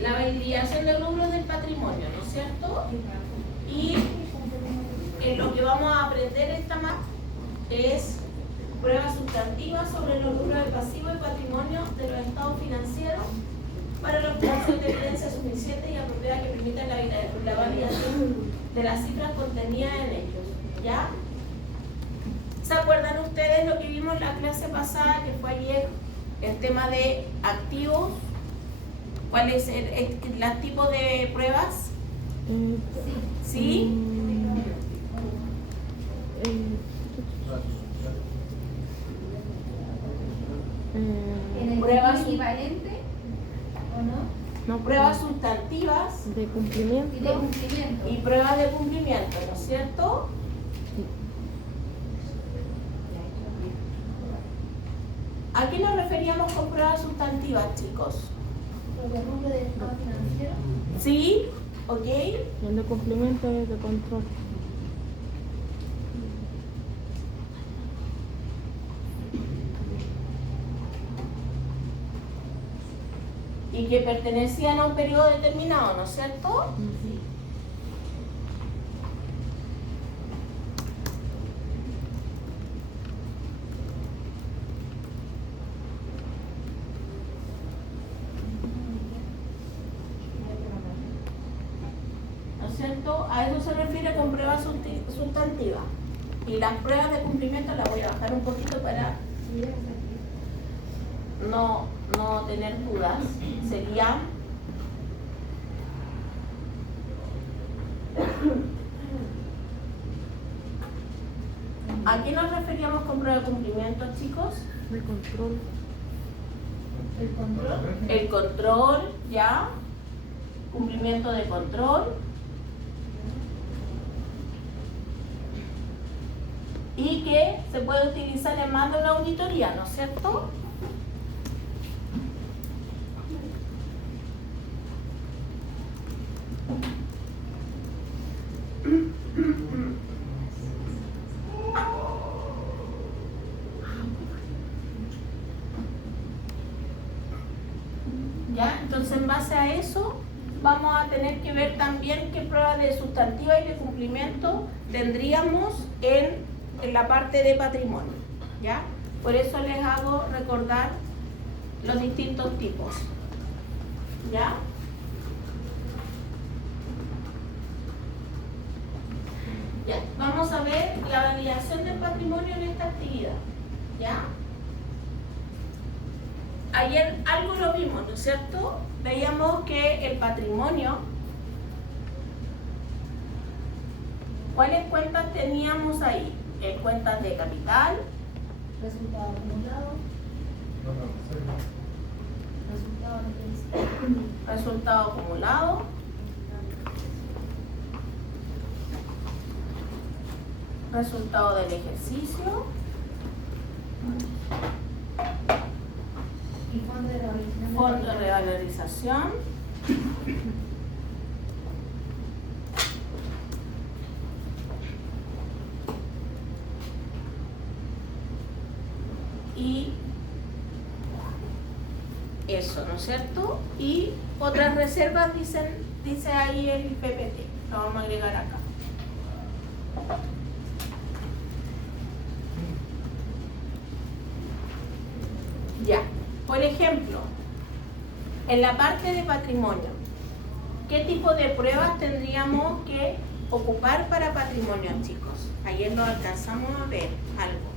la validación de rubros del patrimonio, ¿no es cierto? Y lo que vamos a aprender esta más es pruebas sustantivas sobre los rubros del pasivo y patrimonio de los estados financieros para la obtención de evidencia suficiente y apropiada que permita la validación de las cifras contenidas en ellos. ¿Ya? ¿Se acuerdan ustedes lo que vimos en la clase pasada, que fue ayer, el tema de activos? ¿Cuál es el tipo de pruebas? ¿Sí? ¿Pruebas equivalente o no? No, pruebas sustantivas de cumplimiento y de cumplimiento. Y pruebas de cumplimiento, ¿no es cierto? ¿A qué nos referíamos con pruebas sustantivas, chicos? ¿Los de rubro del estado financiero? ¿Sí? ¿Ok? el de cumplimiento es de control. Y que pertenecían a un periodo determinado, ¿no es cierto? Sí. ¿No es cierto? A eso se refiere con pruebas sustantivas. Y las pruebas de cumplimiento las voy a bajar un poquito para no tener dudas. Sería ¿a qué nos referíamos con prueba de cumplimiento, chicos? De control. ¿El control? El control, ¿ya? Cumplimiento de control. Y que se puede utilizar en más de una auditoría, ¿no es cierto? ¿Ya? Entonces, en base a eso, vamos a tener que ver también qué pruebas de sustantiva y de cumplimiento tendríamos en la parte de patrimonio. ¿Ya? Por eso les hago recordar los distintos tipos. ¿Ya? Ya, vamos a ver la validación del patrimonio en esta actividad. ¿Ya? Ayer algo lo vimos, ¿no es cierto? Veíamos que el patrimonio, ¿cuáles cuentas teníamos ahí? Cuentas de capital, Resultado acumulado. resultado acumulado, resultado del ejercicio Y fondo de revalorización y eso, ¿no es cierto? Y otras reservas dice ahí el PPT, lo vamos a agregar acá. Ya, por ejemplo, en la parte de patrimonio, ¿qué tipo de pruebas tendríamos que ocupar para patrimonio, chicos? Ayer lo alcanzamos a ver algo.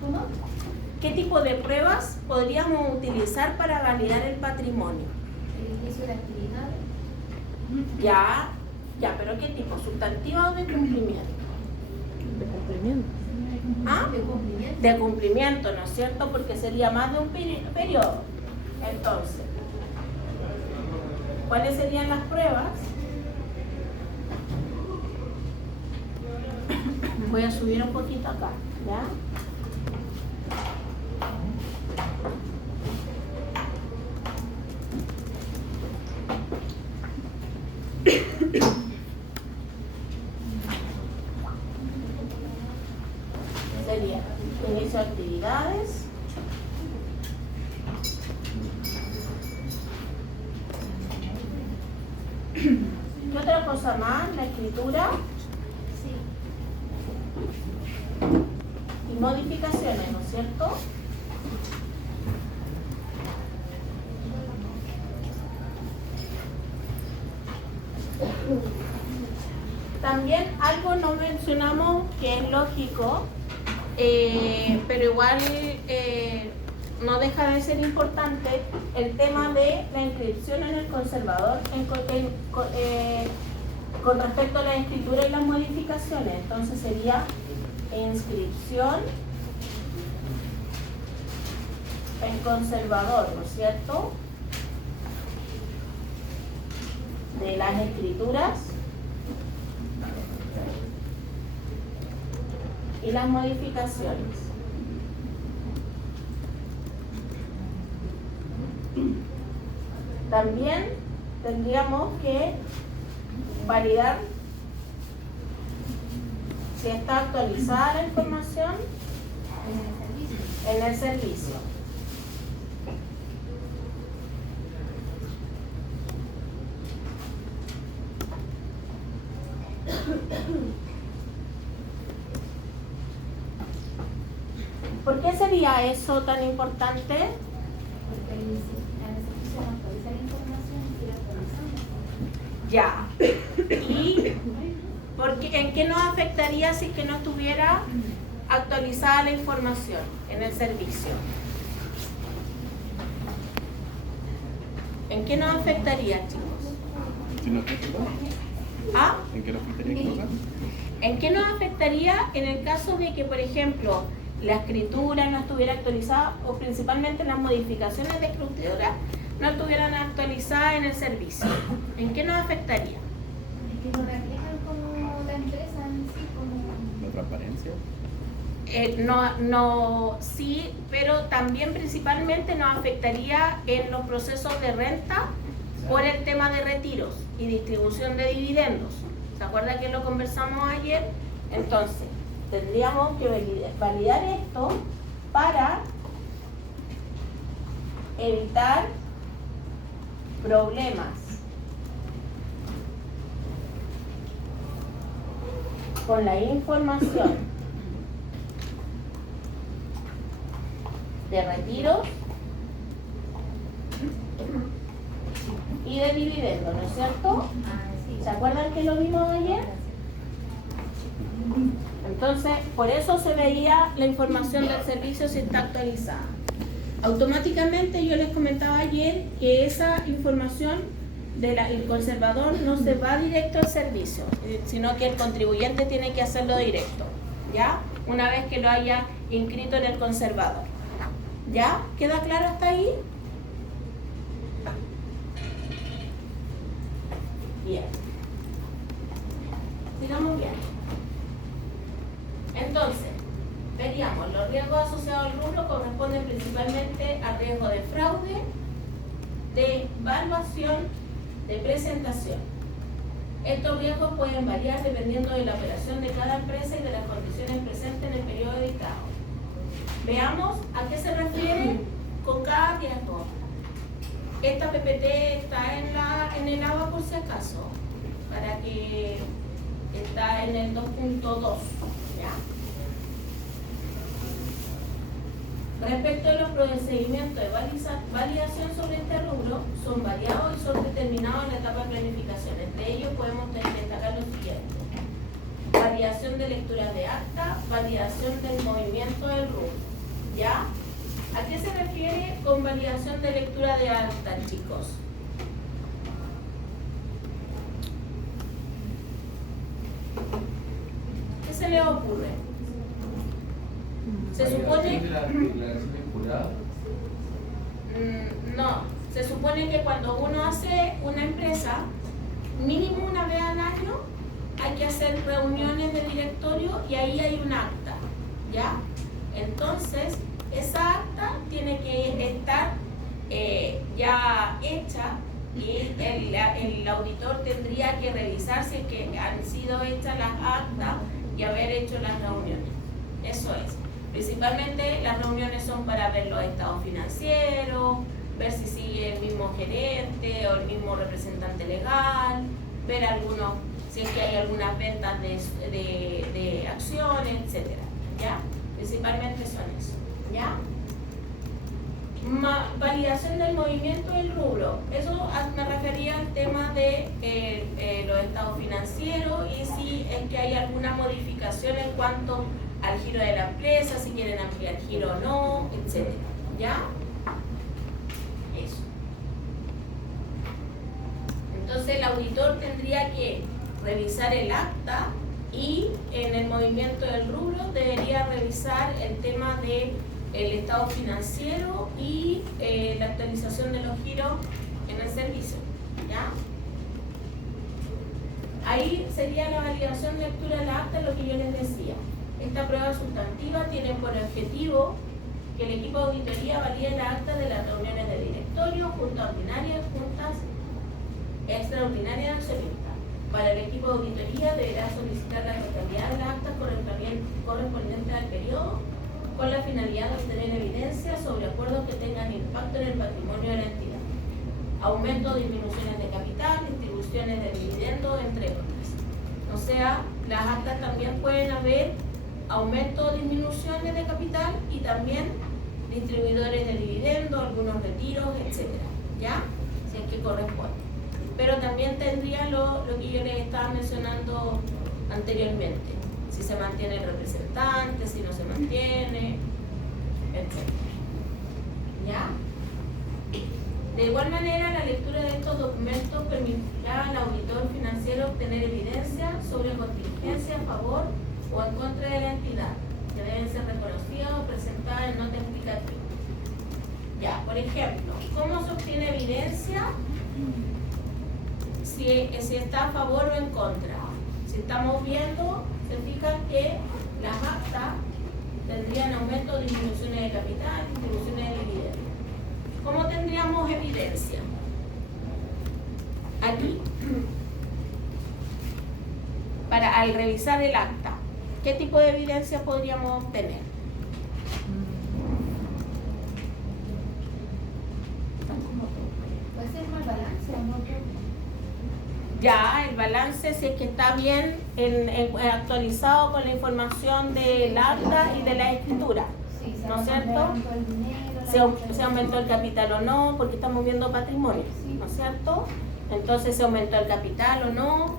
¿Cómo? ¿Qué tipo de pruebas podríamos utilizar para validar el patrimonio? El inicio de actividades. Ya, pero ¿qué tipo? ¿Sustantiva o de cumplimiento? De cumplimiento. ¿Ah? De cumplimiento. De cumplimiento, ¿no es cierto? Porque sería más de un periodo. Entonces, ¿cuáles serían las pruebas? Voy a subir un poquito acá, ¿ya? Sería inicio de actividades, ¿Qué otra cosa más? La escritura Sí. y modificaciones, ¿no es cierto? También algo no mencionamos que es lógico, pero igual no deja de ser importante el tema de la inscripción en el conservador con respecto a la escritura y las modificaciones. Entonces sería inscripción en conservador, ¿no es cierto? De las escrituras y las modificaciones. También tendríamos que validar si está actualizada la información en el servicio. ¿Por qué sería eso tan importante? Porque en el servicio no actualiza la información y ir actualizando. Ya. ¿Y en qué nos afectaría si es que no estuviera actualizada la información en el servicio? ¿En qué nos afectaría, chicos? ¿Sí nos afecta? ¿Ah? ¿En qué nos afectaría qué cosa? ¿En qué nos afectaría en el caso de que, por ejemplo, la escritura no estuviera actualizada o principalmente las modificaciones de escritura no estuvieran actualizadas en el servicio? ¿En qué nos afectaría? Es que lo reflejan como la empresa en sí, como... ¿La transparencia? Sí, pero también principalmente nos afectaría en los procesos de renta por el tema de retiros y distribución de dividendos. ¿Se acuerda que lo conversamos ayer? Entonces, tendríamos que validar esto para evitar problemas con la información de retiros y de dividendos, ¿no es cierto? ¿Se acuerdan que lo vimos ayer? Entonces, por eso se veía la información del servicio si está actualizada. Automáticamente yo les comentaba ayer que esa información del conservador no se va directo al servicio, sino que el contribuyente tiene que hacerlo directo, ¿ya? Una vez que lo haya inscrito en el conservador. ¿Ya? ¿Queda claro hasta ahí? Bien. Sigamos bien. Entonces, veríamos, los riesgos asociados al rubro corresponden principalmente al riesgo de fraude, de evaluación, de presentación. Estos riesgos pueden variar dependiendo de la operación de cada empresa y de las condiciones presentes en el periodo editado. Veamos a qué se refiere con cada riesgo. Esta PPT está en el ABA por si acaso, para que está en el 2.2. Respecto a los procedimientos de validación sobre este rubro, son variados y son determinados en la etapa de planificación. Entre ellos podemos destacar los siguientes: validación de lectura de acta, validación del movimiento del rubro. ¿Ya? ¿A qué se refiere con validación de lectura de acta, chicos? ¿Qué se les ocurre? Se supone... No, se supone que cuando uno hace una empresa, mínimo una vez al año, hay que hacer reuniones de directorio y ahí hay un acta, ¿ya? Entonces, esa acta tiene que estar ya hecha y el auditor tendría que revisar si es que han sido hechas las actas y haber hecho las reuniones. Eso es. Principalmente las reuniones son para ver los estados financieros, ver si sigue el mismo gerente o el mismo representante legal, ver algunos, si es que hay algunas ventas de acciones, etcétera, ¿ya? Principalmente son eso, ¿ya? Validación del movimiento del rubro. Eso me refería al tema de los estados financieros y si es que hay alguna modificación en cuanto al giro de la empresa, si quieren ampliar giro o no, etcétera, ¿ya? Eso. Entonces el auditor tendría que revisar el acta y en el movimiento del rubro debería revisar el tema de el estado financiero y la actualización de los giros en el servicio, ¿ya? Ahí sería la validación de lectura de la acta, lo que yo les decía. Esta prueba sustantiva tiene por objetivo que el equipo de auditoría valide la acta de las reuniones de directorio, juntas ordinarias, juntas extraordinarias de accionistas. Para el equipo de auditoría deberá solicitar la totalidad de las actas correspondientes al periodo con la finalidad de obtener evidencia sobre acuerdos que tengan impacto en el patrimonio de la entidad, aumento o disminuciones de capital, distribuciones de dividendos, entre otras. O sea, las actas también pueden haber aumento o disminuciones de capital y también distribuidores de dividendos, algunos retiros, etcétera, ¿ya? Si es que corresponde. Pero también tendría lo que yo les estaba mencionando anteriormente. Si se mantiene el representante, si no se mantiene, etc. ¿Ya? De igual manera, la lectura de estos documentos permitirá al auditor financiero obtener evidencia sobre contingencia a favor o en contra de la entidad, que deben ser reconocidas o presentadas en nota explicativa. Ya, por ejemplo, ¿cómo se obtiene evidencia si está a favor o en contra? Si estamos viendo, se fijan que las actas tendrían aumento o disminuciones de capital, distribuciones de dividendos. ¿Cómo tendríamos evidencia? Aquí, al revisar el acta, ¿qué tipo de evidencia podríamos obtener? ¿Puede ser mal balance o no? Ya, el balance, si es que está bien actualizado con la información del acta y de la escritura, Sí, ¿no es cierto? Se aumentó el capital o no, porque estamos viendo patrimonio, ¿no es cierto? Entonces, ¿se aumentó el capital o no?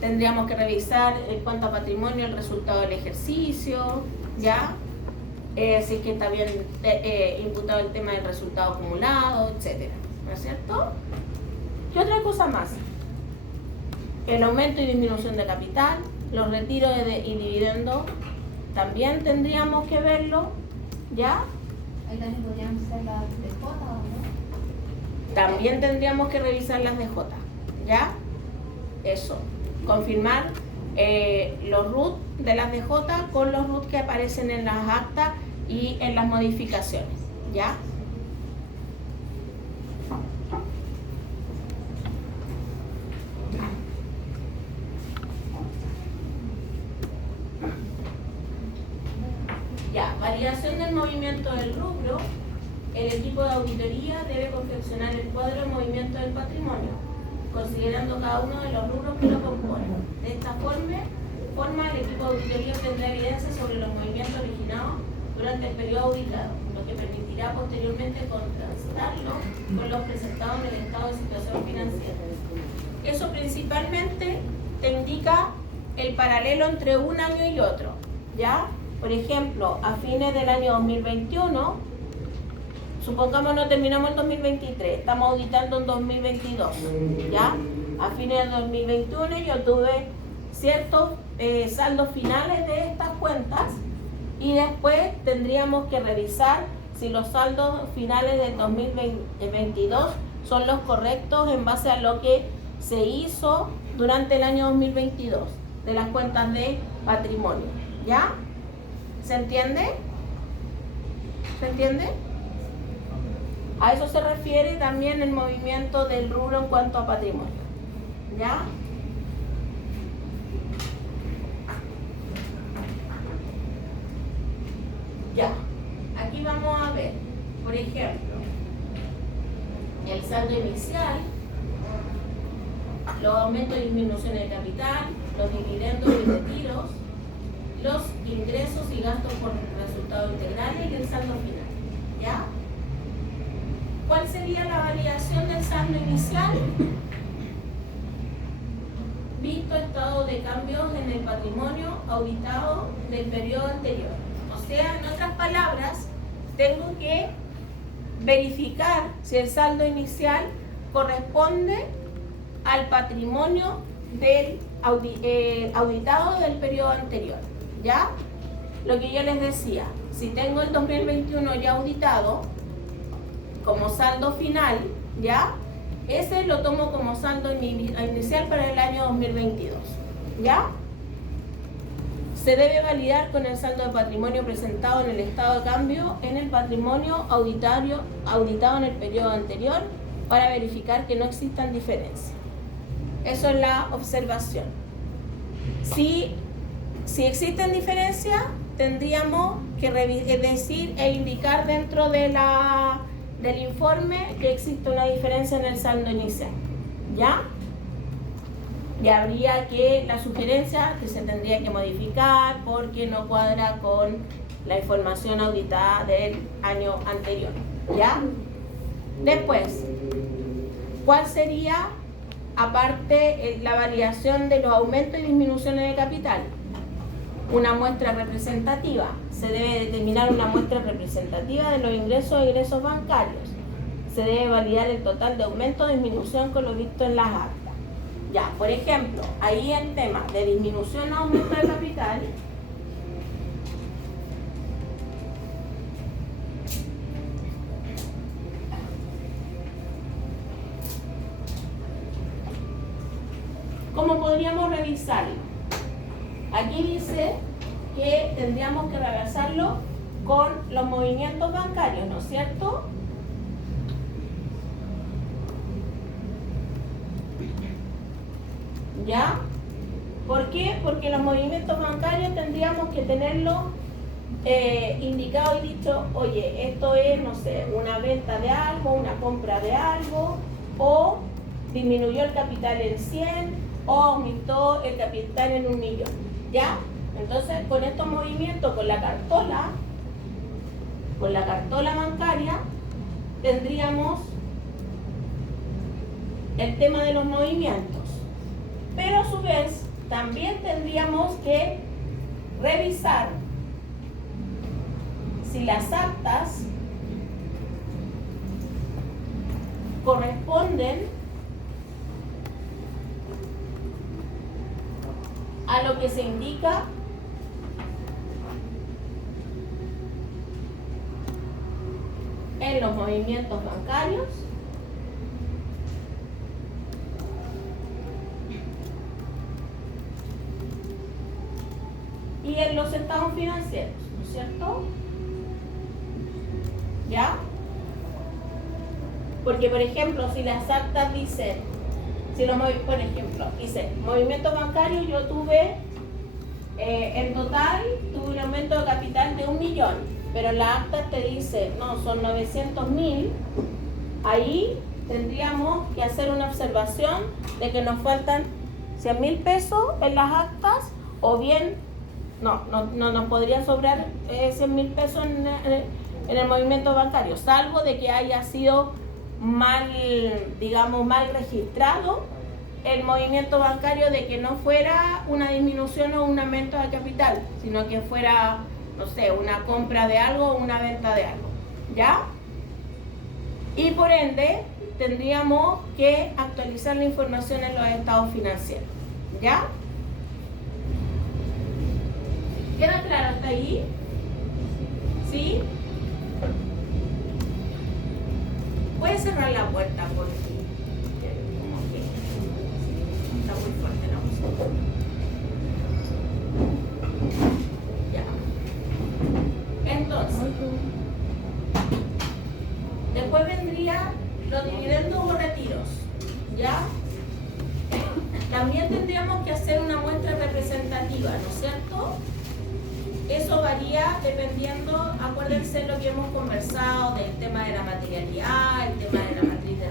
Tendríamos que revisar en cuanto a patrimonio el resultado del ejercicio, ¿ya? Si es que está bien imputado el tema del resultado acumulado, etcétera, ¿no es cierto? ¿Qué otra cosa más? El aumento y disminución de capital, los retiros y dividendos, también tendríamos que verlo, ¿ya? Ahí también podríamos hacer la DJ, ¿o no? También tendríamos que revisar las DJ, ¿ya? Eso, confirmar los RUT de las DJ con los RUT que aparecen en las actas y en las modificaciones, ¿ya? Ya, validación del movimiento del rubro. El equipo de auditoría debe confeccionar el cuadro de movimiento del patrimonio, considerando cada uno de los rubros que lo componen. De esta forma, el equipo de auditoría tendrá evidencia sobre los movimientos originados durante el periodo auditado, lo que permitirá posteriormente contrastarlo con los presentados en el estado de situación financiera. Eso principalmente te indica el paralelo entre un año y otro, ¿ya? Por ejemplo, a fines del año 2021, supongamos no terminamos en 2023, estamos auditando en 2022, ¿ya? A fines del 2021 yo tuve ciertos saldos finales de estas cuentas y después tendríamos que revisar si los saldos finales del 2022 son los correctos en base a lo que se hizo durante el año 2022 de las cuentas de patrimonio, ¿ya? ¿Se entiende? ¿Se entiende? A eso se refiere también el movimiento del rubro en cuanto a patrimonio, ¿ya? Ya, aquí vamos a ver, por ejemplo, el saldo inicial, los aumentos y disminuciones de capital, los dividendos y retiros, los ingresos y gastos por resultados integrales y el saldo final. ¿Ya? ¿Cuál sería la variación del saldo inicial? Visto estado de cambios en el patrimonio auditado del periodo anterior. O sea, en otras palabras, tengo que verificar si el saldo inicial corresponde al patrimonio del auditado del periodo anterior. ¿Ya? Lo que yo les decía, si tengo el 2021 ya auditado como saldo final, ¿ya? Ese lo tomo como saldo inicial para el año 2022, ¿ya? Se debe validar con el saldo de patrimonio presentado en el estado de cambio en el patrimonio auditado en el periodo anterior para verificar que no existan diferencias. Eso es la observación. Si existen diferencias, tendríamos que decir e indicar dentro de del informe que existe una diferencia en el saldo inicial, ¿ya? Y habría que la sugerencia que se tendría que modificar porque no cuadra con la información auditada del año anterior, ¿ya? Después, ¿cuál sería, aparte, la variación de los aumentos y disminuciones de capital? Una muestra representativa. Se debe determinar una muestra representativa de los ingresos e egresos bancarios. Se debe validar el total de aumento o disminución con lo visto en las actas. Ya, por ejemplo, ahí el tema de disminución o aumento de capital, ¿cómo podríamos revisarlo? Aquí dice que tendríamos que revisarlo con los movimientos bancarios, ¿no es cierto? ¿Ya? ¿Por qué? Porque los movimientos bancarios tendríamos que tenerlo indicado y dicho, oye, esto es, no sé, una venta de algo, una compra de algo, o disminuyó el capital en 100, o aumentó el capital en 1.000.000, ¿ya? Entonces, con estos movimientos, con la cartola bancaria, tendríamos el tema de los movimientos. Pero a su vez, también tendríamos que revisar si las actas corresponden a lo que se indica en los movimientos bancarios y en los estados financieros, ¿no es cierto? ¿Ya? Porque, por ejemplo, si las actas dicen, por ejemplo, dice, movimiento bancario, yo tuve, en total, tuve un aumento de capital de 1.000.000, pero la acta te dice, no, son 900.000, ahí tendríamos que hacer una observación de que nos faltan 100.000 pesos en las actas, o bien, no nos podrían sobrar 100.000 pesos en el movimiento bancario, salvo de que haya sido mal registrado el movimiento bancario, de que no fuera una disminución o un aumento de capital, sino que fuera, no sé, una compra de algo o una venta de algo, ¿ya? Y por ende tendríamos que actualizar la información en los estados financieros, ¿ya? ¿Queda claro hasta ahí? ¿Sí? Puedes cerrar la puerta porque como que está muy fuerte la música. Ya. Entonces, después vendría los dividendos o retiros, ¿ya? También tendríamos que hacer una muestra representativa, ¿no es cierto? Eso varía dependiendo, acuérdense lo que hemos conversado del tema de la materialidad, el tema de la matriz de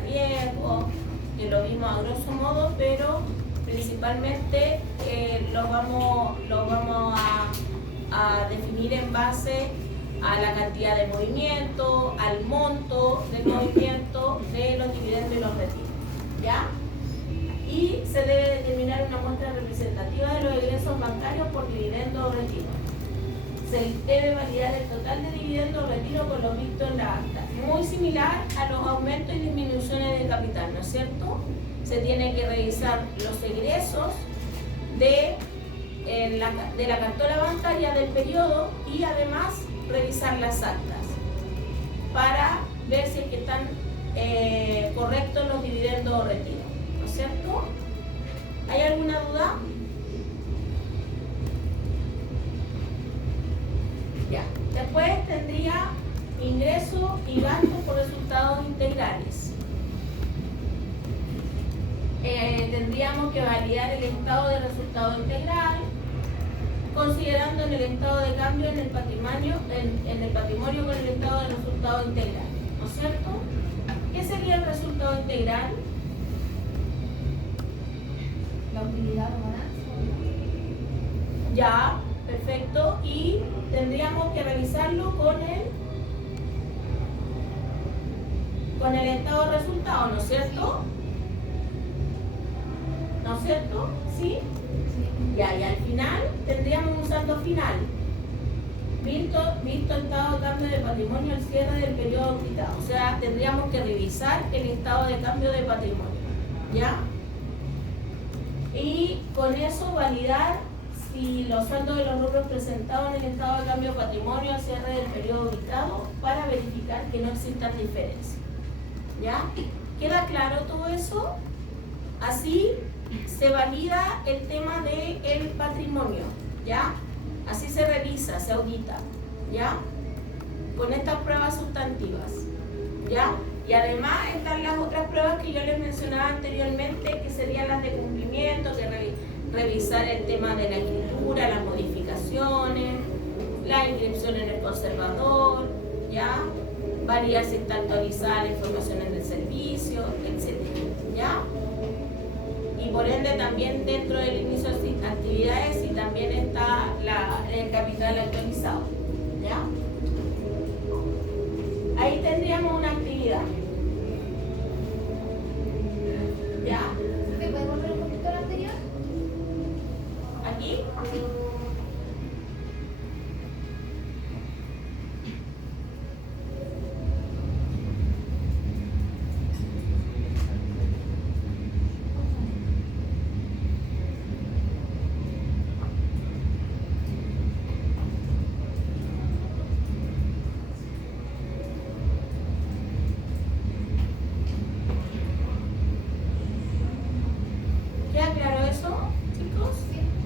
digamos a grosso modo, pero principalmente lo vamos a definir en base a la cantidad de movimiento, al monto del movimiento de los dividendos y los retiros, ¿ya? Y se debe determinar una muestra representativa de los ingresos bancarios por dividendo o retiro. Se debe validar el total de dividendo o retiro con lo visto en la acta. Muy similar a los aumentos y disminuciones de capital, ¿no es cierto? Se tiene que revisar los egresos de la cartola bancaria del periodo y además revisar las actas para ver si es que están correctos los dividendos o retiros, ¿no es cierto? ¿Hay alguna duda? Ya. Después tendría ingresos y gastos por resultados integrales. Tendríamos que validar el estado de resultado integral, considerando en el estado de cambio en el patrimonio con el estado de resultado integral, ¿no es cierto? ¿Qué sería el resultado integral? La utilidad o ganancia. Ya, perfecto. Y tendríamos que revisarlo con el estado de resultado, ¿no es cierto? ¿No es cierto? ¿Sí? Ya, y al final tendríamos un saldo final. Visto el estado de cambio de patrimonio al cierre del periodo auditado. O sea, tendríamos que revisar el estado de cambio de patrimonio. ¿Ya? Y con eso validar si los saldos de los rubros presentados en el estado de cambio de patrimonio al cierre del periodo auditado para verificar que no existan diferencias. ¿Ya? ¿Queda claro todo eso? Así se valida el tema del patrimonio, ¿ya? Así se revisa, se audita, ¿ya? Con estas pruebas sustantivas, ¿ya? Y además están las otras pruebas que yo les mencionaba anteriormente, que serían las de cumplimiento, que revisar el tema de la escritura, las modificaciones, la inscripción en el conservador, ¿ya? Validar si está actualizada la información en el servicio, etc., ¿ya? Y por ende también dentro del inicio de actividades y también está el capital actualizado, ¿ya? Ahí tendríamos una actividad, ¿ya? ¿Me puedes volver un poquito a la anterior? Aquí. ¿Queda claro eso, chicos?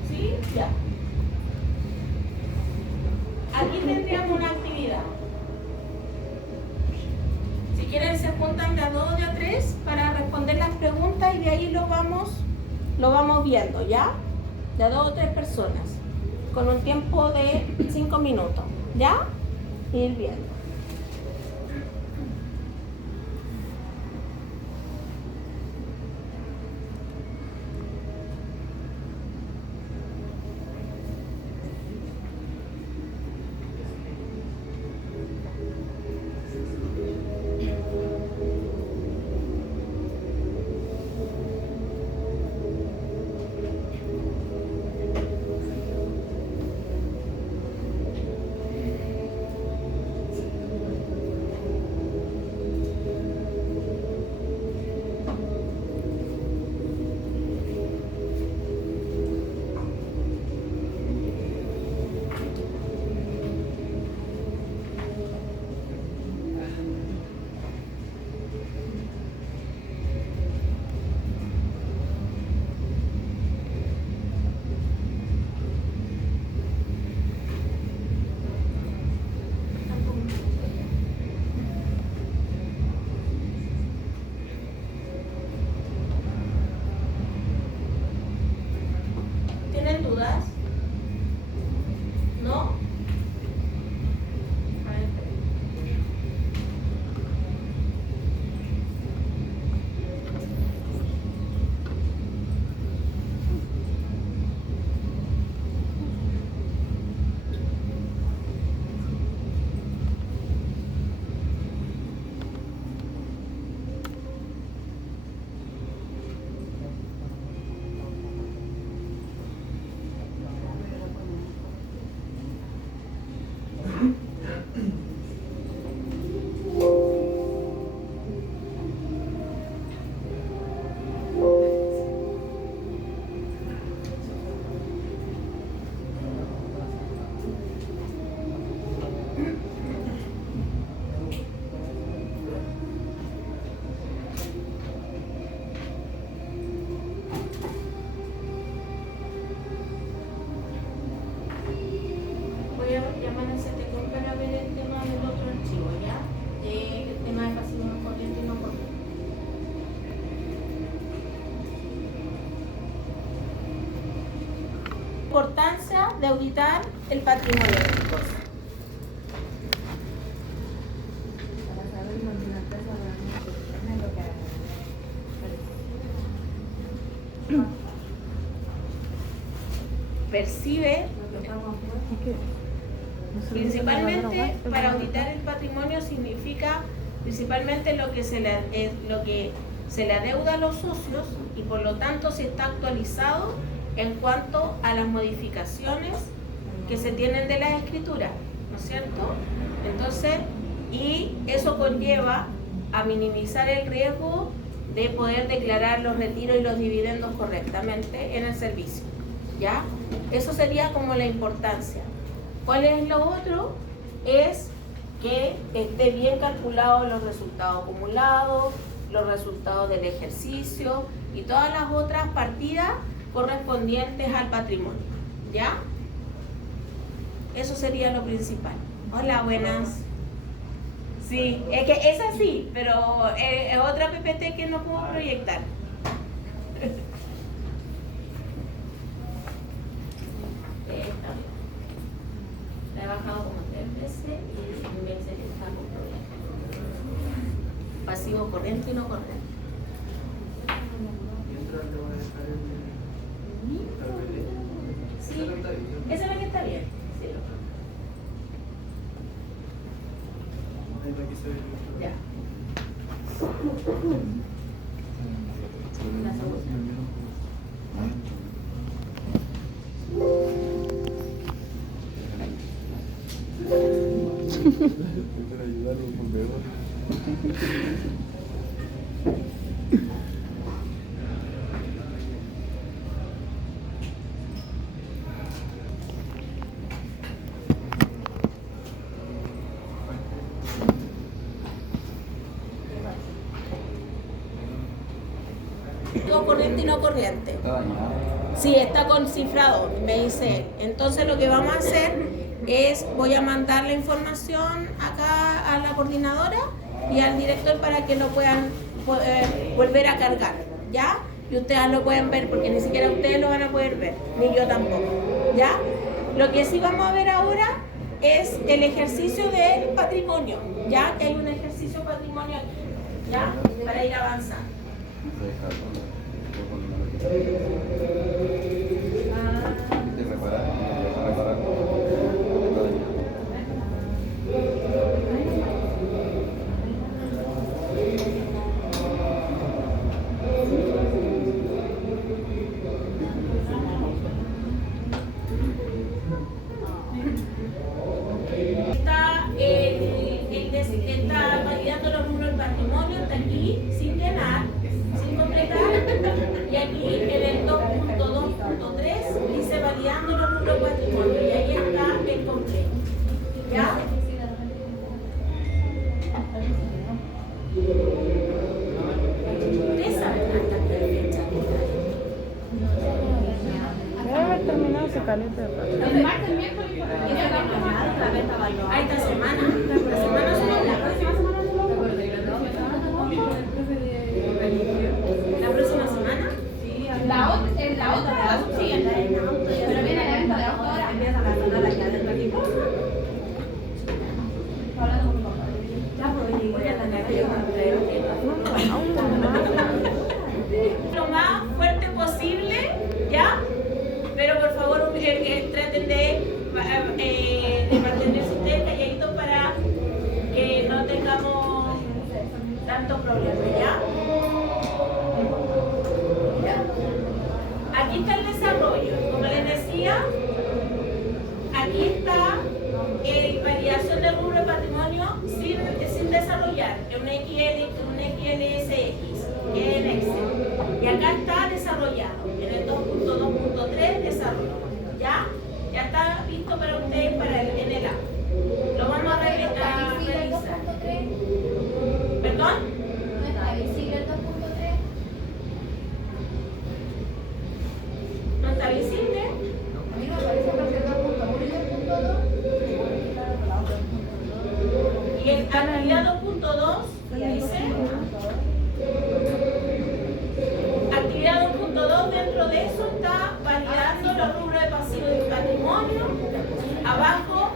¿Sí? Ya. Aquí tendríamos una actividad. Si quieren se juntan de a 2 o de a 3 para responder las preguntas y de ahí lo vamos viendo, ¿ya? De a 2 o 3 personas, con un tiempo de 5 minutos, ¿ya? Ir viendo. Importancia de auditar el patrimonio, chicos. Para saber dónde una empresa realmente tiene lo que Percibe, lo que pagamos fue. Es que no se le principalmente entiende la para droga. auditar el patrimonio significa principalmente lo que se le adeuda a los socios y por lo tanto si está actualizado en cuanto a las modificaciones que se tienen de las escrituras, ¿no es cierto? Entonces, y eso conlleva a minimizar el riesgo de poder declarar los retiros y los dividendos correctamente en el servicio, ¿ya? Eso sería como la importancia. ¿Cuál es lo otro? Es que esté bien calculado los resultados acumulados, los resultados del ejercicio y todas las otras partidas correspondientes al patrimonio, ¿ya? Eso sería lo principal. Hola, buenas. Sí, es que es así, pero es otra PPT que no puedo proyectar. Está bien. La he bajado como 3 veces y me dice que está con problemas. Pasivo corriente y no corriente. Sí, esa es la que está bien. Sí, ya. La segunda. Para ayudar a los bomberos. Corriente y no corriente. Está dañado. Sí, está con cifrado, me dice él. Entonces lo que vamos a hacer es, voy a mandar la información acá a la coordinadora y al director para que lo puedan volver a cargar, ¿ya? Y ustedes lo pueden ver porque ni siquiera ustedes lo van a poder ver, ni yo tampoco, ¿ya? Lo que sí vamos a ver ahora es el ejercicio del patrimonio, ¿ya? Que hay un ejercicio patrimonial aquí, ¿ya? Para ir avanzando. Está validando los números del patrimonio, está aquí, sin llenar, sin completar, y aquí en el 2.2.3 dice validando los números del patrimonio, y ahí está el completo. ¿Ya? Ustedes saben hasta qué fecha. Debe haber terminado ese caliente de patrimonio. El martes, miércoles, Ah, esta semana son la próxima semana. ¿La próxima semana? en la otra, sí, en la auto, pero viene el evento de auto ahora. Empieza a cantar aquí adentro aquí. Hablando con mi papá. Ya, pues, voy a tener que lo más fuerte posible, ¿ya? Pero por favor traten de mantenerse ustedes calladitos para que no tengamos tantos problemas, ¿ya? Aquí está el desarrollo, como les decía, aquí está la validación del rubro de patrimonio sin desarrollar, en un XLSX, que es en Excel. Y acá está desarrollado, en el 2.2.3 desarrollo. ¿Ya? Ya está listo para ustedes en el app. Lo vamos a revisar. ¿Perdón? ¿No está visible el 2.3? ¿No está visible? A mí me parece que el 2.1 y el 2.2. Y el actividad 2.2 dice actividad pasivo y patrimonio. Abajo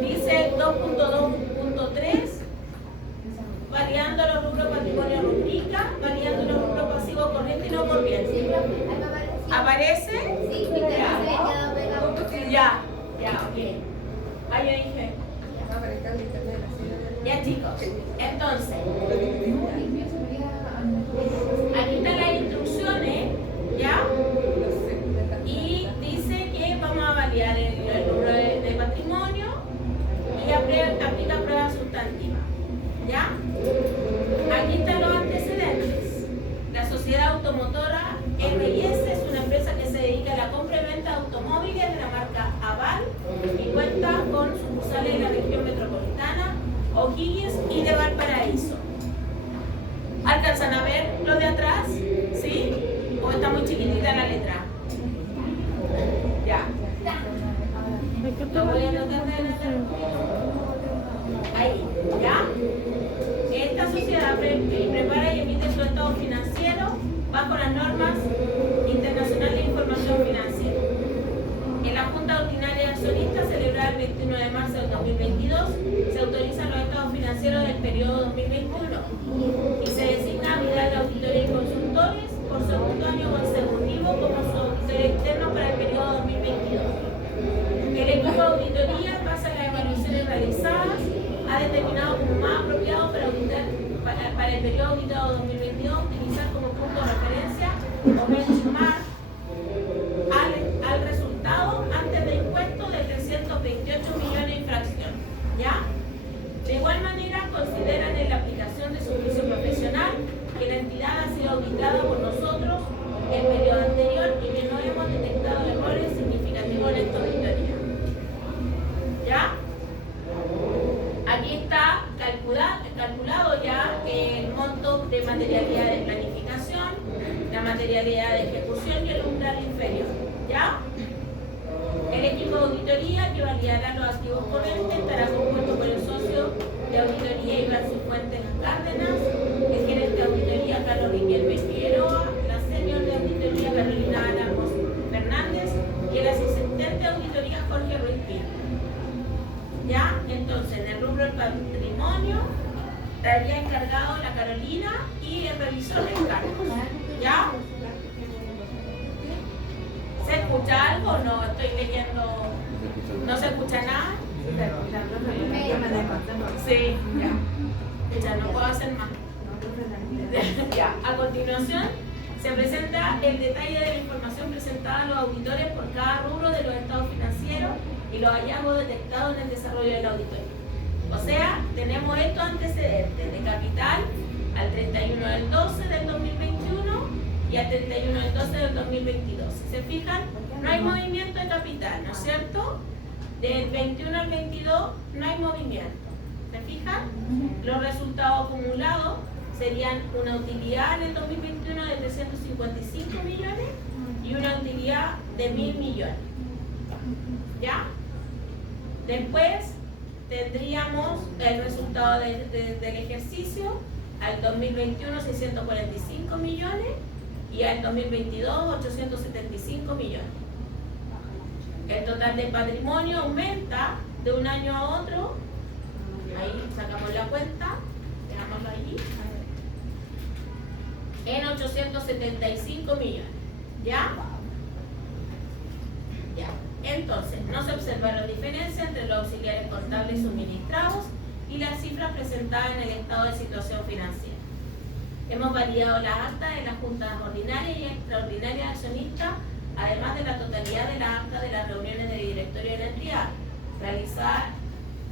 dice 2.2.3, variando los rubros patrimonio rubrica, variando los rubros pasivo corriente y no corriente. ¿Aparece? Sí, Ya, ok. Ahí yo dije. Ya, chicos. Entonces, aquí están las instrucciones, ¿ya? Y dice que vamos a validar el rubro de patrimonio y aplica pruebas sustantivas, ¿ya? Aquí están los antecedentes. La sociedad automotora RIS es una empresa que se dedica a la compra y venta de automóviles de la marca Aval y cuenta con sucursales en la región metropolitana, O'Higgins y de Valparaíso. ¿Alcanzan a ver lo de atrás? ¿Sí? ¿O está muy chiquitita la letra? Ya. Lo voy a anotar de ahí, ¿ya? Esta sociedad prepara y emite su estado financiero bajo las normas internacionales de información financiera. En la Junta Ordinaria de Accionistas, celebrada el 21 de marzo del 2022, se autorizan los estados financieros del periodo 2021 y se designa a Vidal de Auditores y Consultores por segundo año consecutivo como su auditor externo para el periodo 2022. El equipo de auditoría, en base a las evaluaciones realizadas, ha determinado como más apropiado para auditar para el periodo auditado 2022 utilizar como punto de referencia o benchmark al resultado antes de impuesto de 328 millones de infracción, ¿ya? De igual manera, consideran en la aplicación de su juicio profesional que la entidad ha sido auditada por nosotros el periodo anterior y que no hemos detectado errores significativos en esta auditoría, ¿ya? Aquí está calculado ya el monto de materialidad de planificación, la materialidad de ejecución y el umbral inferior, ¿ya? El equipo de auditoría que validará los activos corrientes estará compuesto por el socio de auditoría Iván Cifuentes Cárdenas, el gerente de auditoría Carlos Riquelme Figueroa, la senior de auditoría Carolina Álamos Fernández y el asistente de auditoría Jorge Ruiz Pino. ¿Ya? Entonces, en el rubro del patrimonio estaría encargado la Carolina y el revisor del Carlos. ¿Ya? ¿Se escucha algo o no? Estoy leyendo. ¿No se escucha nada? Sí, ya. Ya no puedo hacer más. Ya. A continuación, se presenta el detalle de la información presentada a los auditores por cada rubro de los estados financieros y los hallazgos detectados en el desarrollo de la auditoría. O sea, tenemos estos antecedentes de capital al 31 del 12 del 2021 y al 31 del 12 del 2022. Si se fijan, no hay movimiento de capital, ¿no es cierto? Del 21 al 22 no hay movimiento. ¿Se fijan? Los resultados acumulados serían una utilidad en el 2021 de 355 millones y una utilidad de 1.000 millones. ¿Ya? Después tendríamos el resultado del ejercicio al 2021 645 millones y al 2022 875 millones. El total de patrimonio aumenta de un año a otro. Ahí sacamos la cuenta, dejámoslo allí, en 875 millones. ¿Ya? Ya. Entonces, no se observaron diferencias entre los auxiliares contables suministrados y las cifras presentadas en el estado de situación financiera. Hemos validado las actas de las juntas ordinarias y extraordinarias de accionistas, además de la totalidad de las actas de las reuniones del directorio de la entidad, realizadas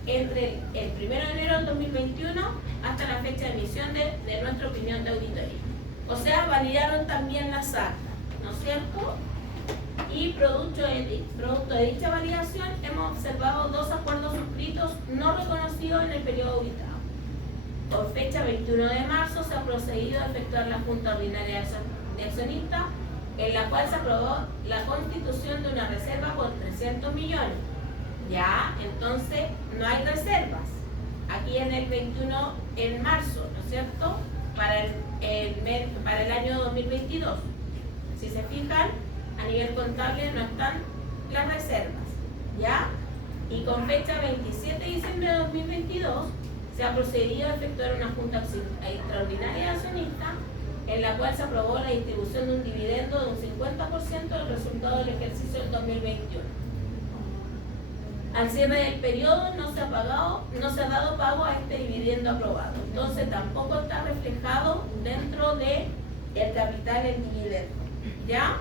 entre el 1 de enero del 2021 hasta la fecha de emisión de nuestra opinión de auditoría. O sea, validaron también las actas, ¿no es cierto? Y producto de dicha validación hemos observado dos acuerdos suscritos no reconocidos en el periodo auditado. Por fecha 21 de marzo se ha procedido a efectuar la Junta Ordinaria de Accionistas, en la cual se aprobó la constitución de una reserva por 300 millones. Ya, entonces no hay reservas. Aquí en el 21 en marzo, ¿no es cierto? Para el año 2022. Si se fijan, a nivel contable no están las reservas, ¿ya? Y con fecha 27 de diciembre de 2022 se ha procedido a efectuar una junta extraordinaria de accionistas en la cual se aprobó la distribución de un dividendo de un 50% del resultado del ejercicio del 2021. Al cierre del periodo no se ha dado pago a este dividendo aprobado, entonces tampoco está reflejado dentro de el capital el dividendo, ¿ya?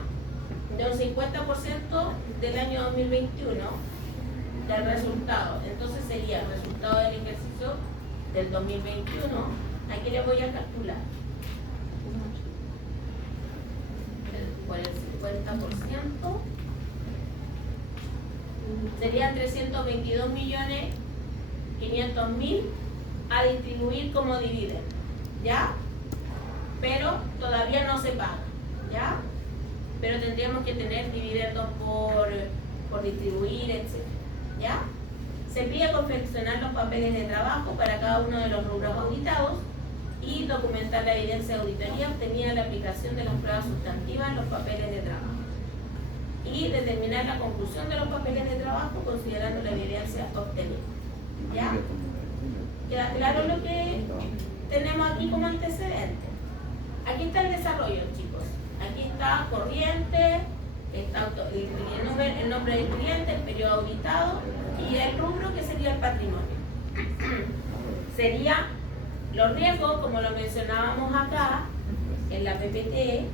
De un 50% del año 2021 del resultado, entonces sería el resultado del ejercicio del 2021, aquí le voy a calcular por el 50%, serían 322.500.000 a distribuir como dividendo, ¿ya? Pero todavía no se paga, ¿ya? Pero tendríamos que tener dividendos por distribuir, etc. ¿Ya? Se pide confeccionar los papeles de trabajo para cada uno de los rubros auditados y documentar la evidencia de auditoría obtenida en la aplicación de las pruebas sustantivas en los papeles de trabajo. Y determinar la conclusión de los papeles de trabajo considerando la evidencia obtenida. ¿Ya? ¿Queda claro lo que tenemos aquí como antecedente? Aquí está el desarrollo, chicos. Aquí está corriente, está el nombre del cliente, el periodo auditado y el rubro que sería el patrimonio. Sería los riesgos, como lo mencionábamos acá, en la PPT, que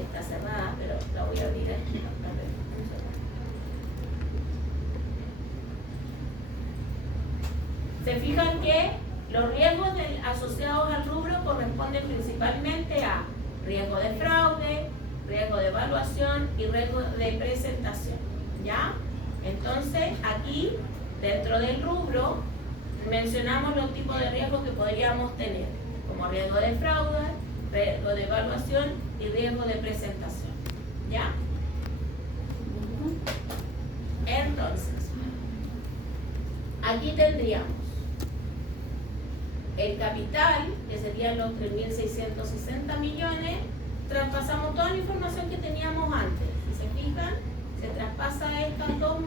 está cerrada, pero la voy a abrir aquí. Se fijan que los riesgos asociados al rubro corresponden principalmente a riesgo de fraude, riesgo de evaluación y riesgo de presentación, ¿ya? Entonces, aquí, dentro del rubro, mencionamos los tipos de riesgos que podríamos tener, como riesgo de fraude, riesgo de evaluación y riesgo de presentación, ¿ya? Entonces, aquí tendríamos el capital, que serían los 3.660 millones, traspasamos toda la información que teníamos antes. Si se fijan, se traspasa estos dos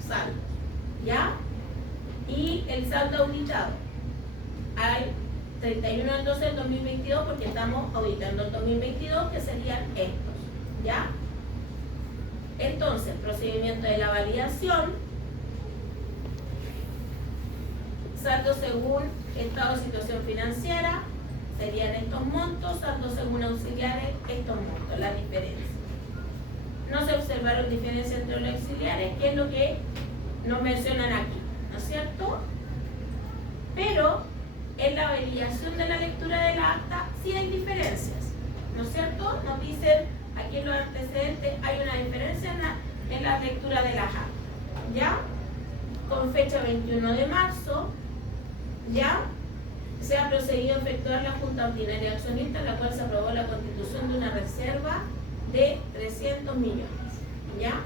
saldos, ¿ya? Y el saldo auditado al 31 del 12 del 2022, porque estamos auditando el 2022, que serían estos, ¿ya? Entonces, procedimiento de la validación, saldo según estado de situación financiera, serían estos montos, saldo según auxiliares, estos montos, la diferencia. No se observaron diferencias entre los auxiliares, que es lo que nos mencionan aquí, ¿no es cierto? Pero en la validación de la lectura de la acta sí hay diferencias, ¿no es cierto? Nos dicen aquí en los antecedentes hay una diferencia en la lectura de la acta, ¿ya? Con fecha 21 de marzo, ¿ya? Se ha procedido a efectuar la Junta Ordinaria Accionista, en la cual se aprobó la constitución de una reserva de 300 millones, ¿ya?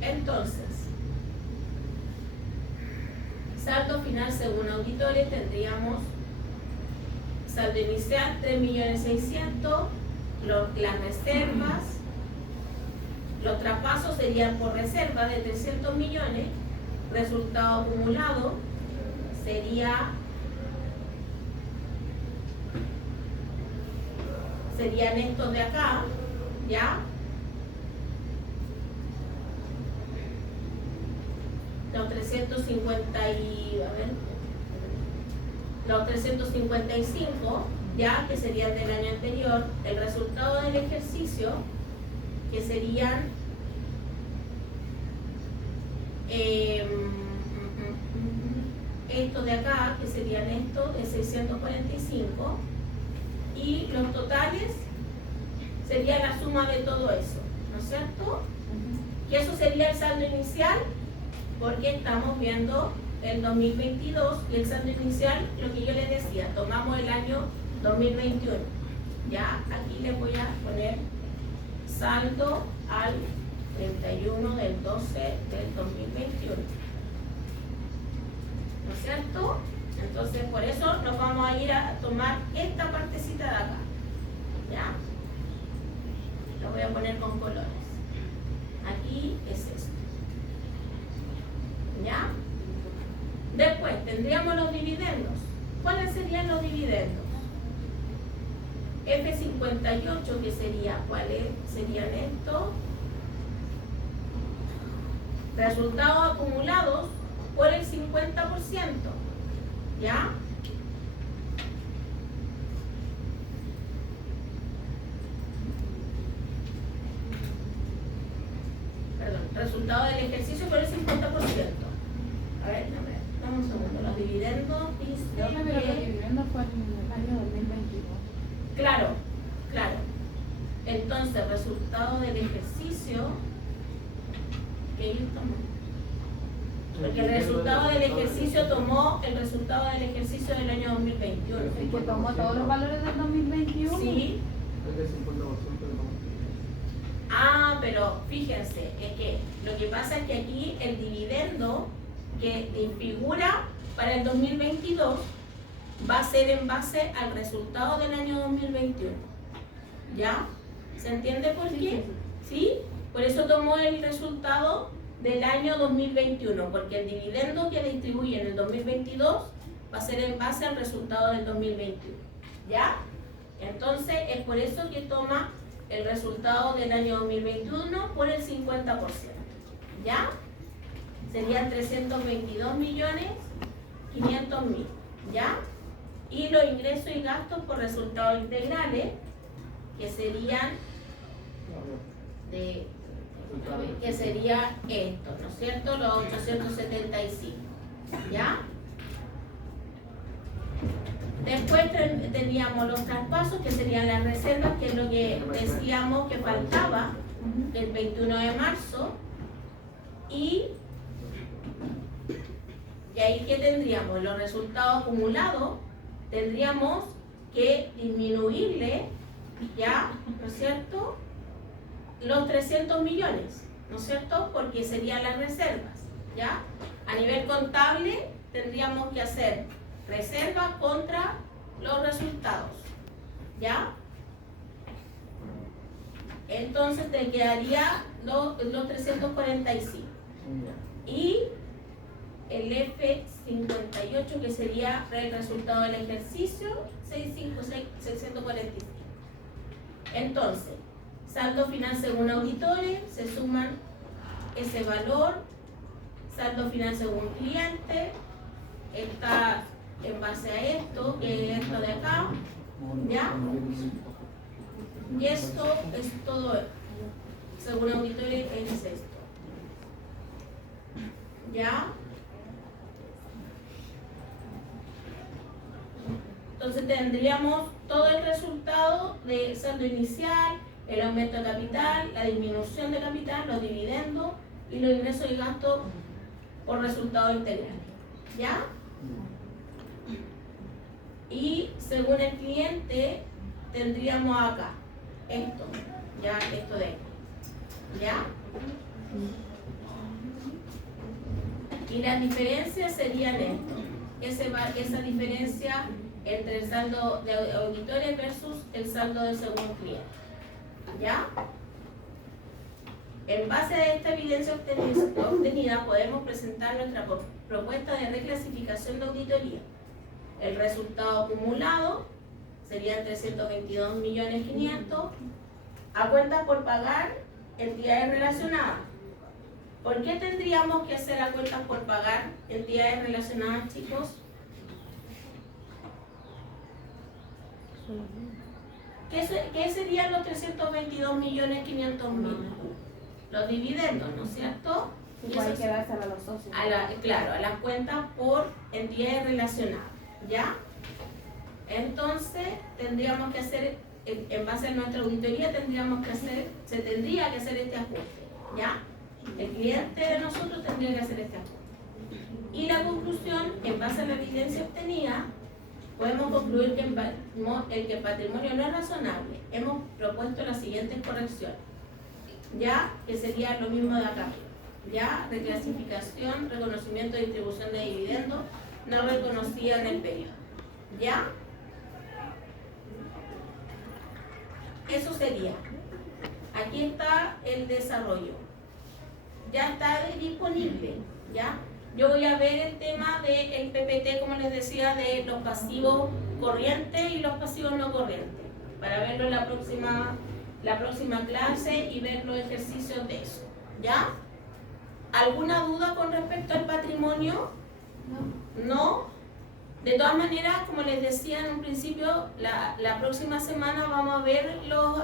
Entonces, saldo final según auditores tendríamos saldo inicial 3.600.000, las reservas, los traspasos serían por reserva de 300 millones, resultado acumulado serían estos de acá, ¿ya? Los 355, ¿ya? Que serían del año anterior, el resultado del ejercicio, que serían estos de acá, que serían estos de 645, y los totales sería la suma de todo eso, ¿no es cierto? Y eso sería el saldo inicial, porque estamos viendo el 2022 y el saldo inicial, lo que yo les decía, tomamos el año 2021. Ya, aquí les voy a poner saldo al 31 del 12 del 2021. ¿No es cierto? Entonces, por eso nos vamos a ir a tomar esta partecita de acá. ¿Ya? Lo voy a poner con colores. Aquí es esto. ¿Ya? Después tendríamos los dividendos. ¿Cuáles serían los dividendos? F58, que sería, ¿cuáles serían estos? Resultados acumulados por el 50%. ¿Ya? Perdón, resultado del ejercicio por el 50%. A ver, dame un segundo. Los dividendos dice Creo que los que... dividendos fue en el año 2022. Claro, claro. Entonces, resultado del ejercicio que ellos toman. Porque el resultado del ejercicio tomó el resultado del ejercicio del año 2021. ¿Y que tomó todos los valores del 2021? Sí. Es del 50% de los. Ah, pero fíjense, es que lo que pasa es que aquí el dividendo que figura para el 2022 va a ser en base al resultado del año 2021. ¿Ya? ¿Se entiende por qué? ¿Sí? Por eso tomó el resultado del año 2021, porque el dividendo que distribuye en el 2022 va a ser en base al resultado del 2021. ¿Ya? Entonces es por eso que toma el resultado del año 2021 por el 50%. ¿Ya? Serían 322.500.000. ¿Ya? Y los ingresos y gastos por resultados integrales, que serían que sería esto, ¿no es cierto? Los 875. ¿Ya? Después tendríamos los traspasos, que serían las reservas, que es lo que decíamos que faltaba el 21 de marzo. Y ahí que tendríamos los resultados acumulados, tendríamos que disminuirle, ¿ya? ¿No es cierto? Los 300 millones, ¿no es cierto? Porque serían las reservas, ¿ya? A nivel contable tendríamos que hacer reservas contra los resultados, ¿ya? Entonces te quedaría los 345. Y el F58, que sería el resultado del ejercicio, 645. Entonces, saldo final según auditores, se suman ese valor. Saldo final según cliente, está en base a esto, que es esto de acá, ¿ya? Y esto es todo, según auditores, es esto, ¿ya? Entonces tendríamos todo el resultado del saldo inicial, el aumento de capital, la disminución de capital, los dividendos y los ingresos y gastos por resultados integrales. ¿Ya? Y según el cliente tendríamos acá esto, ya esto de aquí. ¿Ya? Y las diferencias serían esto. Esa diferencia entre el saldo de auditores versus el saldo de segundo cliente. ¿Ya? En base a esta evidencia obtenida podemos presentar nuestra propuesta de reclasificación de auditoría. El resultado acumulado serían 322.500.000 a cuentas por pagar entidades relacionadas. ¿Por qué tendríamos que hacer a cuentas por pagar entidades relacionadas, chicos? ¿Qué serían los 322.500.000? Los dividendos, ¿no es cierto? Igual hay que dárselo a los socios. Claro, a las cuentas por entidades relacionadas, ¿ya? Entonces, tendríamos que hacer, en base a nuestra auditoría, se tendría que hacer este ajuste, ¿ya? El cliente de nosotros tendría que hacer este ajuste. Y la conclusión, en base a la evidencia obtenida, podemos concluir que el patrimonio no es razonable. Hemos propuesto las siguientes correcciones, ya, que sería lo mismo de acá, ya, reclasificación, reconocimiento de distribución de dividendos no reconocida en el periodo, ya. Eso sería. Aquí aquí está el desarrollo. Ya está disponible, ¿ya? Yo voy a ver el tema del PPT, como les decía, de los pasivos corrientes y los pasivos no corrientes, para verlo en la próxima clase y ver los ejercicios de eso, ¿ya? ¿Alguna duda con respecto al patrimonio? ¿No? De todas maneras, como les decía en un principio, la próxima semana vamos a ver los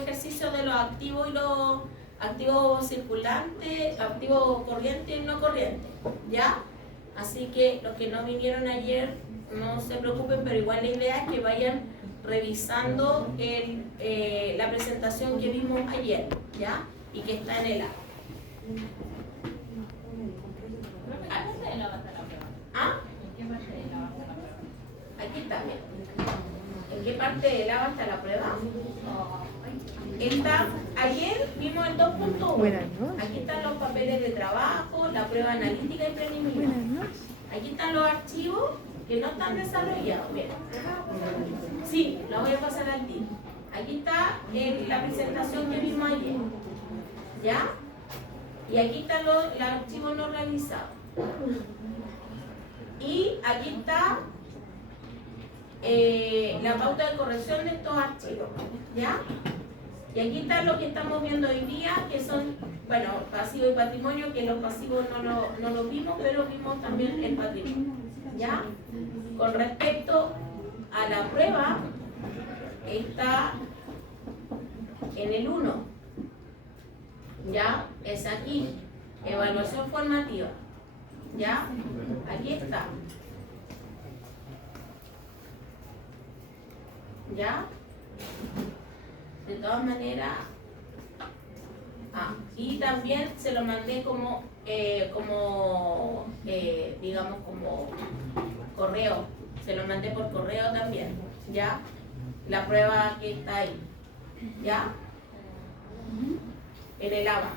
ejercicios de los activos y los activos circulantes, activos corrientes y no corrientes, ¿ya? Así que los que no vinieron ayer, no se preocupen, pero igual la idea es que vayan revisando la presentación que vimos ayer, ¿ya? Y que está en el app. ¿Ah? Aquí está, bien. ¿En qué parte del lado está la prueba? Ayer vimos el 2.1. Aquí están los papeles de trabajo, la prueba analítica y preliminar. Aquí están los archivos que no están desarrollados. Bien. Sí, lo voy a pasar al tiro. Aquí está la presentación que vimos ayer. ¿Ya? Y aquí están los archivos no realizados. Y aquí está la pauta de corrección de estos archivos, ¿ya? Y aquí está lo que estamos viendo hoy día, que son, bueno, pasivo y patrimonio, que los pasivos no los vimos, pero vimos también el patrimonio, ¿ya? Con respecto a la prueba, está en el 1, ¿ya? Es aquí, evaluación formativa, ¿ya? Aquí está. ¿Ya? De todas maneras, y también se lo mandé como digamos, como correo, se lo mandé por correo también, ¿ya? La prueba que está ahí, ¿ya? En el ABA.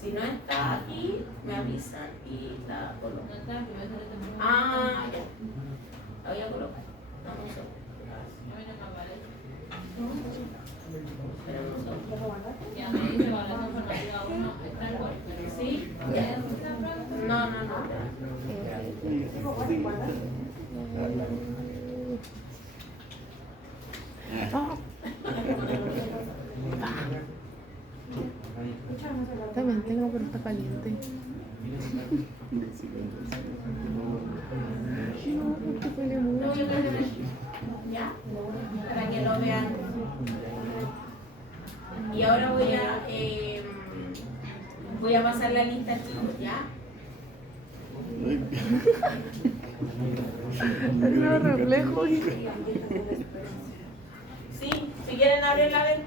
Si no está aquí, me avisan y la coloco. Ya. La voy a colocar. Vamos a ver. ¿Sí? Ya. No. También tengo, pero está caliente. No, porque huele mucho. ¿Ya? Para que lo vean. Y ahora voy a pasar la lista, chicos, ¿ya? Los reflejos. Sí, si quieren abrir la ventana.